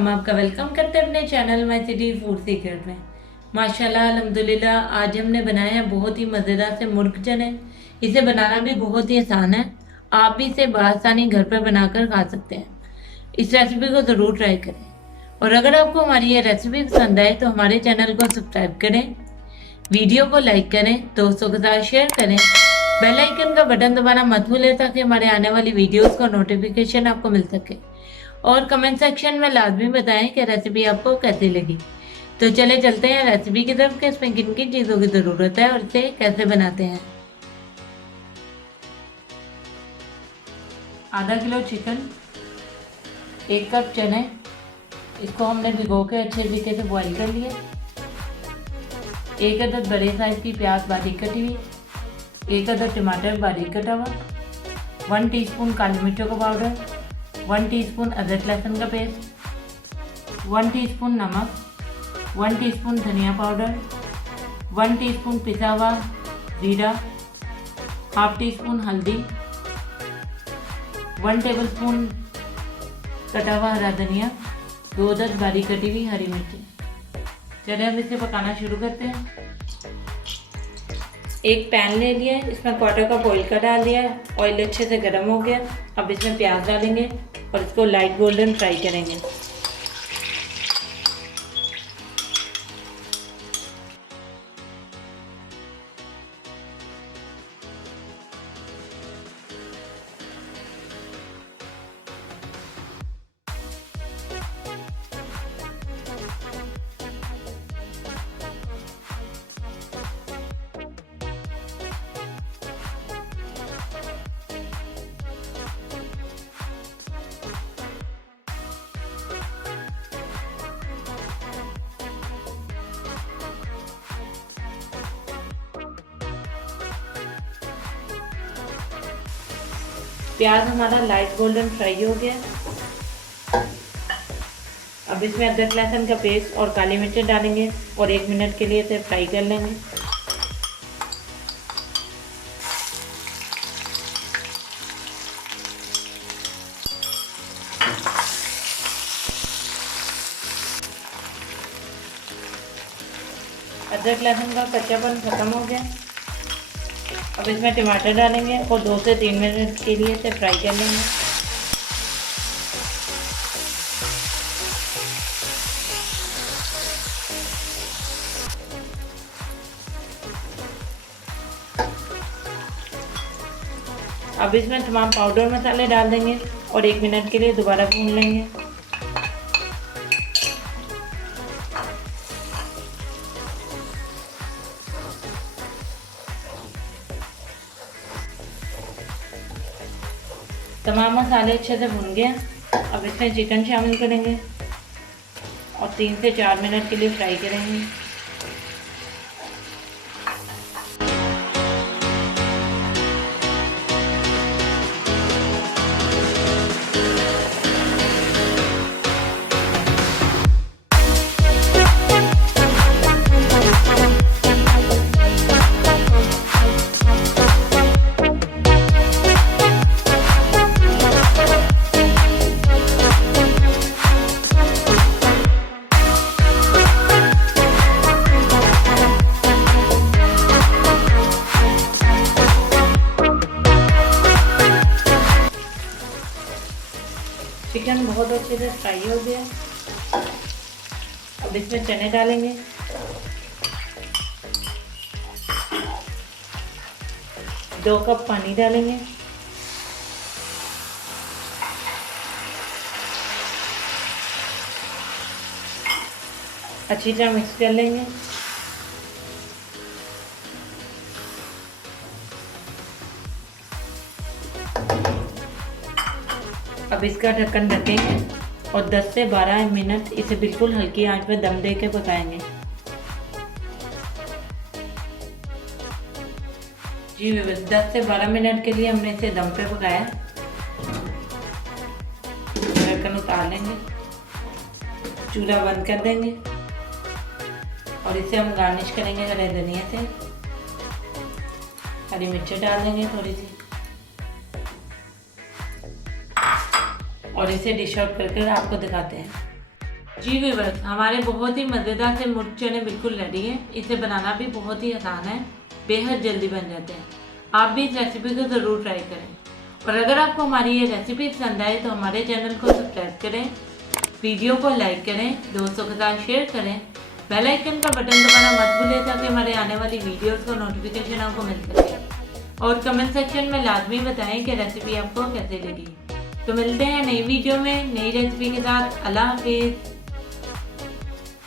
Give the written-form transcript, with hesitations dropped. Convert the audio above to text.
हम आपका वेलकम करते हैं अपने channel my city food secret में। माशाल्लाह अल्हम्दुलिल्लाह आज हमने बनाया है बहुत ही मज़ेदार से मुर्ग चने। इसे बनाना भी बहुत ही आसान है। आप भी इसे बआसानी घर पर बनाकर खा सकते हैं। इस रेसिपी को ज़रूर ट्राई करें और अगर आपको हमारी ये रेसिपी पसंद आए तो हमारे चैनल को सब्सक्राइब करें, वीडियो को लाइक करें, दोस्तों के साथ शेयर करें, बेल आइकन का बटन दबाना मत भूलें ताकि हमारे आने वाली वीडियोस का नोटिफिकेशन आपको मिल सके और कमेंट सेक्शन में लाजमी बताएं कि रेसिपी आपको कैसी लगी। तो चले चलते हैं रेसिपी की तरफ कि इसमें किन किन चीज़ों की ज़रूरत है और इसे कैसे बनाते हैं। आधा किलो चिकन, 1 कप चने, इसको हमने भिगो के अच्छे तरीके से बॉईल कर लिया। 1 अदद बड़े साइज की प्याज बारीक कटी हुई, 1 अदद टमाटर बारीक कटा हुआ, 1 टीस्पून काली मिर्चों का पाउडर, 1 टीस्पून अदरक लहसुन का पेस्ट, 1 टीस्पून नमक, 1 टीस्पून धनिया पाउडर, 1 टीस्पून पिसा हुआ जीरा, हाफ टीस्पून हल्दी, 1 टेबलस्पून कटा हुआ हरा धनिया, 2 अदद बारीक कटी हुई हरी मिर्ची। चलिए अब इसे पकाना शुरू करते हैं। एक पैन ले लिया है, इसमें 1/4 कप ऑयल का डाल दिया है। ऑयल अच्छे से गर्म हो गया। अब इसमें प्याज डालेंगे और इसको लाइट गोल्डन फ्राई करेंगे। प्याज हमारा लाइट गोल्डन फ्राई हो गया। अब इसमें अदरक लहसुन का पेस्ट और काली मिर्च डालेंगे और 1 मिनट के लिए इसे फ्राई कर लेंगे। अदरक लहसुन का कच्चापन खत्म हो गया। अब इसमें टमाटर डालेंगे और 2 से 3 मिनट के लिए इसे फ्राई कर लेंगे। अब इसमें तमाम पाउडर मसाले डाल देंगे और 1 मिनट के लिए दोबारा भून लेंगे। तमाम मसाले अच्छे से भुन गए। अब इसमें चिकन शामिल करेंगे और 3 से 4 मिनट के लिए फ्राई करेंगे। चिकन बहुत अच्छे से फ्राई हो गया। अब इसमें चने डालेंगे। दो कप पानी डालेंगे। अच्छी तरह मिक्स कर लेंगे। अब इसका ढक्कन ढकेंगे और 10 से 12 मिनट इसे बिल्कुल हल्की आंच पर दम दे के पकाएंगे। जी 10 से 12 मिनट के लिए हमने इसे दम पे पकाया। ढक्कन उतार लेंगे, चूल्हा बंद कर देंगे और इसे हम गार्निश करेंगे हरे धनिया से। हरी मिर्च डाल देंगे थोड़ी सी और इसे डिश आउट करके आपको दिखाते हैं। जी व्यूअर्स, हमारे बहुत ही मज़ेदार से मुर्ग चने बिल्कुल रेडी हैं। इसे बनाना भी बहुत ही आसान है, बेहद जल्दी बन जाते हैं। आप भी इस रेसिपी को ज़रूर ट्राई करें। और अगर आपको हमारी ये रेसिपी पसंद आए तो हमारे चैनल को सब्सक्राइब करें, वीडियो को लाइक करें, दोस्तों के साथ शेयर करें, बेल आइकन का बटन दबाना मत भूलें ताकि हमारे आने वाली वीडियोज़ का नोटिफिकेशन आपको मिल सके। और कमेंट सेक्शन में लाजमी बताएं कि रेसिपी आपको कैसे लगी। तो मिलते हैं नई वीडियो में नई रेसिपी के साथ। अल्लाह हाफिज़।